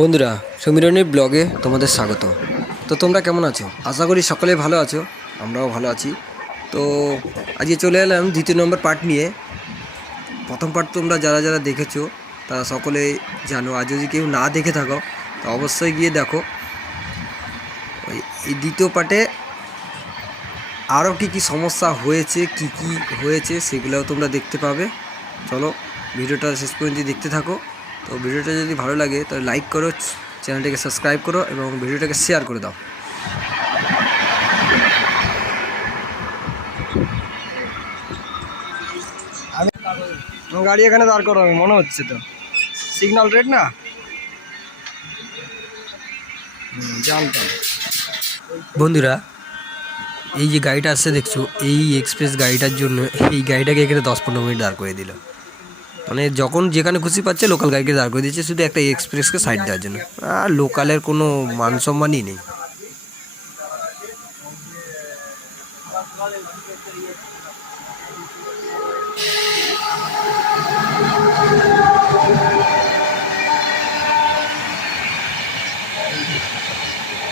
বন্ধুরা, সমীরণের ব্লগে তোমাদের স্বাগত। তো তোমরা কেমন আছো? আশা করি সকলে ভালো আছো, আমরাও ভালো আছি। তো আজকে চলে এলাম দ্বিতীয় নম্বর পার্ট নিয়ে। প্রথম পার্ট তোমরা যারা যারা দেখেছো তারা সকলে জানো, আর যদি কেউ না দেখে থাকো তো অবশ্যই গিয়ে দেখো। এই দ্বিতীয় পার্টে আরও কী সমস্যা হয়েছে, কি হয়েছে সেগুলোও তোমরা দেখতে পাবে। চলো ভিডিওটা শেষ পর্যন্ত দেখতে থাকো। তো ভিডিওটা যদি ভালো লাগে তাহলে লাইক করো, চ্যানেলটাকে সাবস্ক্রাইব করো এবং ভিডিওটাকে শেয়ার করে দাও। গাড়ি এখানে দাঁড় করো, মনে হচ্ছে তো সিগন্যাল রেড না, জানতাম। বন্ধুরা, এই যে গাড়িটা আসছে দেখছো, এই এক্সপ্রেস গাড়িটার জন্য এই গাড়িটাকে এখানে 10-15 মিনিট দাঁড় করে দিল। মানে যখন যেখানে খুশি পাচ্ছে লোকাল গাড়িকে দাঁড় করে দিচ্ছে শুধু একটা এক্সপ্রেসকে সাইড দেওয়ার জন্য। আর লোকালের কোনো মান সম্মানই নেই।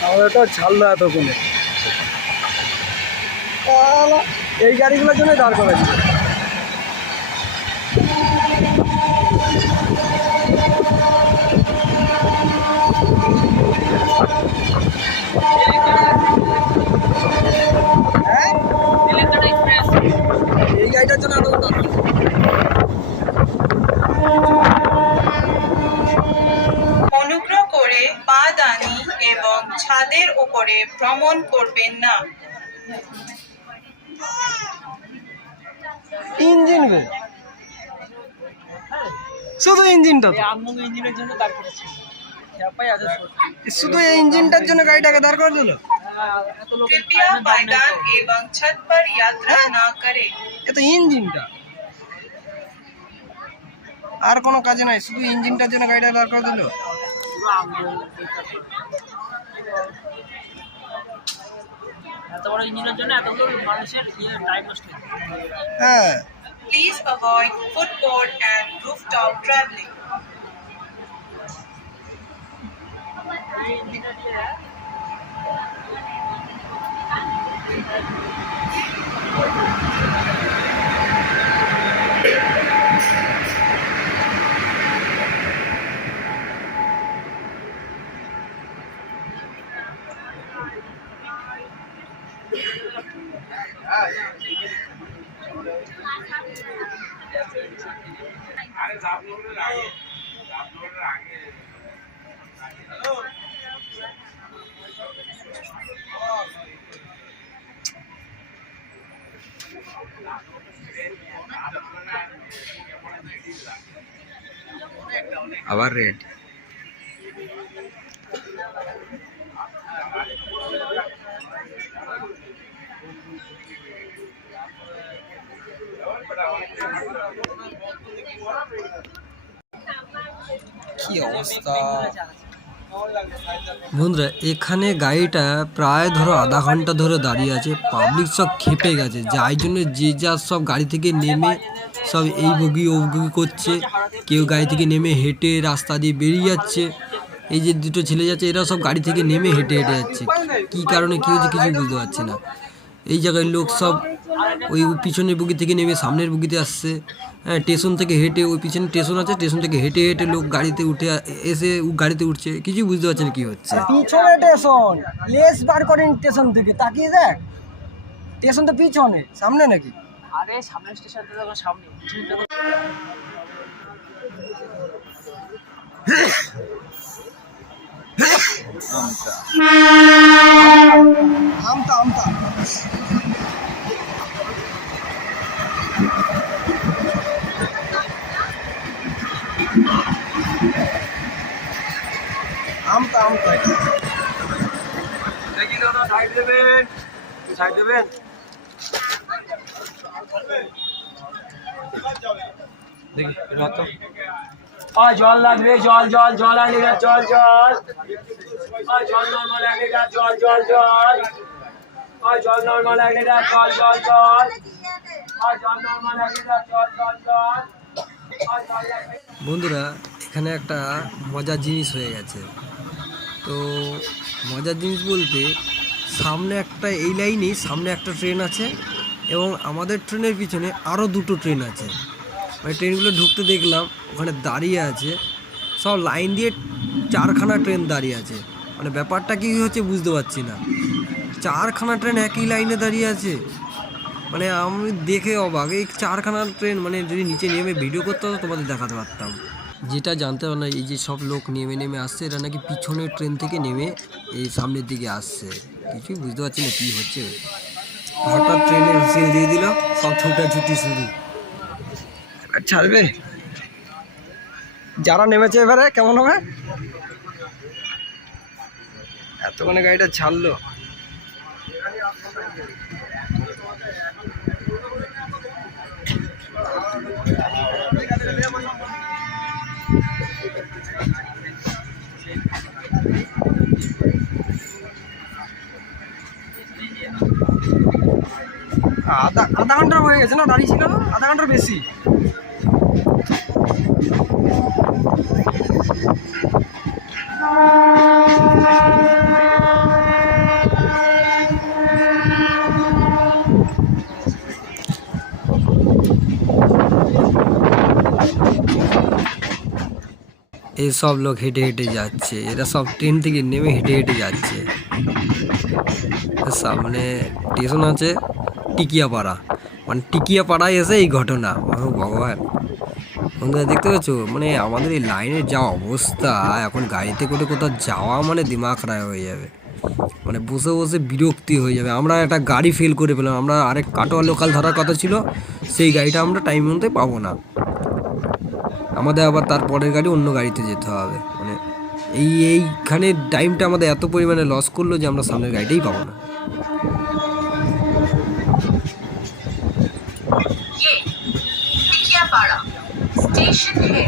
আমাদের ছাড়লো এতক্ষণে, এই গাড়িগুলোর জন্য দাঁড় করে দিচ্ছে। এই গাড়িটার জন্য অনুগ্রহ করে পাদানি এবং ছাদের উপরে ভ্রমণ করবেন না। ইঞ্জিন শুধু ইঞ্জিনটা ইঞ্জিনের জন্য দাঁড় করেছে, শুধু এই ইঞ্জিনটার জন্য গাড়িটাকে দাঁড় করে দিল। कृपया पायदान एवं छत पर यात्रा न करें। এ তো ইঞ্জিনটা, আর কোনো কাজে নাই, শুধু ইঞ্জিনটার জন্য গাড়িটা দাঁড় করে দিল। এত বড় ইঞ্জিনের জন্য এতগুলো মানুষের টাইম নষ্ট হয়। হ্যাঁ, Please avoid footboard and rooftop traveling. আবার রেড। কি অবস্থা বন্ধুরা, এখানে গাড়িটা প্রায় ধরো আধা ঘন্টা ধরে দাঁড়িয়ে আছে। পাবলিক সব খেপে গেছে, যাই জন্য যে যা সব গাড়ি থেকে নেমে সব এই বগি ও বগি করছে। কেউ গাড়ি থেকে নেমে হেঁটে রাস্তা দিয়ে বেরিয়ে যাচ্ছে। এই যে দুটো ছেলে যাচ্ছে এরা সব গাড়ি থেকে নেমে হেঁটে হেঁটে যাচ্ছে। কি কারণে কি হচ্ছে কিছু বুঝতে পারছি না। এই জায়গায় লোক সব ওই পিছনের বগি থেকে নেমে সামনের বগিতে আসছে। হ্যাঁ, স্টেশন থেকে হেঁটে, ওই পিছনে স্টেশন আছে, স্টেশন থেকে হেঁটে হেঁটে লোক গাড়িতে উঠে এসে গাড়িতে উঠছে। কিছুই বুঝতে পারছে না কি হচ্ছে। পিছনে স্টেশন, লেস বার করেন স্টেশন থেকে, তাকিয়ে দেখ স্টেশন তো পিছনে, সামনে নাকি? আরে সামনের স্টেশন তো যখন সামনে আমতা আমতা আমতা আমতা দেখি দাদা, সাইড দেবেন, সাইড দেবেন। দেখি জল লাগবে, জল জল জল আগে, জল জল জল নর্মাল আগে, জল জল জল জল নর্মাল আগে, জল জল জল জল নর্মাল আগে, জল জল জল বন্ধুরা এখানে একটা মজার জিনিস হয়ে গেছে। তো মজার জিনিস বলতে সামনে একটা এই লাইনেই সামনে একটা ট্রেন আছে এবং আমাদের ট্রেনের পিছনে আরও দুটো ট্রেন আছে। মানে ট্রেনগুলো ঢুকতে দেখলাম ওখানে দাঁড়িয়ে আছে, সব লাইন দিয়ে 4খানা ট্রেন দাঁড়িয়ে আছে। মানে ব্যাপারটা কী হচ্ছে বুঝতে পারছি না, 4খানা ট্রেন একই লাইনে দাঁড়িয়ে আছে। মানে আমি দেখে অবাক, এই 4খানা ট্রেন, মানে যদি নিচে নেমে ভিডিও করতে হতো তোমাদের দেখাতে পারতাম। যেটা জানতে পারলাম এই যে সব লোক নেমে নেমে আসছে, এরা নাকি পিছনের ট্রেন থেকে নেমে এই সামনের দিকে আসছে। কিছুই বুঝতে পারছি না কী হচ্ছে। হঠাৎ ট্রেনের হুইসেল দিয়ে দিল, সব ছুটাছুটি শুরু। ছাড়বে যারা নেমেছে, এবারে কেমন হবে? এতক্ষণে গাড়িটা ছাড়লো। আধা ঘন্টা হয়ে গেছে না, দাঁড়িয়ে ছিল আধা ঘন্টার বেশি। এই সব লোক হেঁটে হেঁটে যাচ্ছে, এরা সব ট্রেন থেকে নেমে হেঁটে হেঁটে যাচ্ছে। সামনে স্টেশন আছে টিকিয়াপাড়া, মানে টিকিয়াপাড়ায় এসে এই ঘটনা। ও ভগবান, বন্ধুরা দেখতে পাচ্ছ মানে আমাদের এই লাইনের যা অবস্থা, এখন গাড়িতে করে কোথাও যাওয়া মানে দিমাগ খারাপ হয়ে যাবে। মানে বসে বসে বিরক্তি হয়ে যাবে। আমরা একটা গাড়ি ফেল করে পেলাম, আমরা আরেক কাটোয়া লোকাল ধরার কথা ছিল, সেই গাড়িটা আমরা টাইম মতো পাবো না। আমাদের আবার তার পরের গাড়ি অন্য গাড়িতে যেতে হবে। মানে এইখানে টাইমটা আমাদের এত পরিমাণে লস করলো যে আমরা সামনের গাড়িটাই পাবো না। ये टिकियापाड़ा स्टेशन है।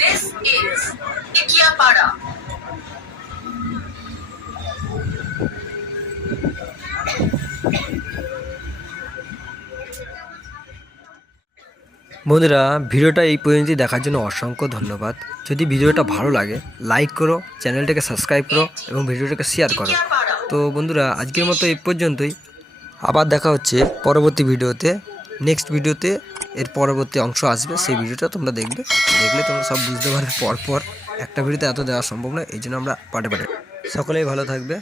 This is Tikiapara. বন্ধুরা ভিডিওটা এই পর্যন্তই দেখার জন্য অসংখ্য ধন্যবাদ। যদি ভিডিওটা ভালো লাগে লাইক করো, চ্যানেলটাকে সাবস্ক্রাইব করো এবং ভিডিওটাকে শেয়ার করো। তো বন্ধুরা আজকের মতো এই পর্যন্তই, আবার দেখা হচ্ছে পরবর্তী ভিডিওতে। নেক্সট ভিডিওতে এর পরবর্তী অংশ আসবে, সেই ভিডিওটা তোমরা দেখলে তোমরা সব বুঝতে পারবে। পরপর একটা ভিডিওতে এত দেওয়া সম্ভব নয়, এই জন্য আমরা পার্টে পার্টে। সকলেই ভালো থাকবে।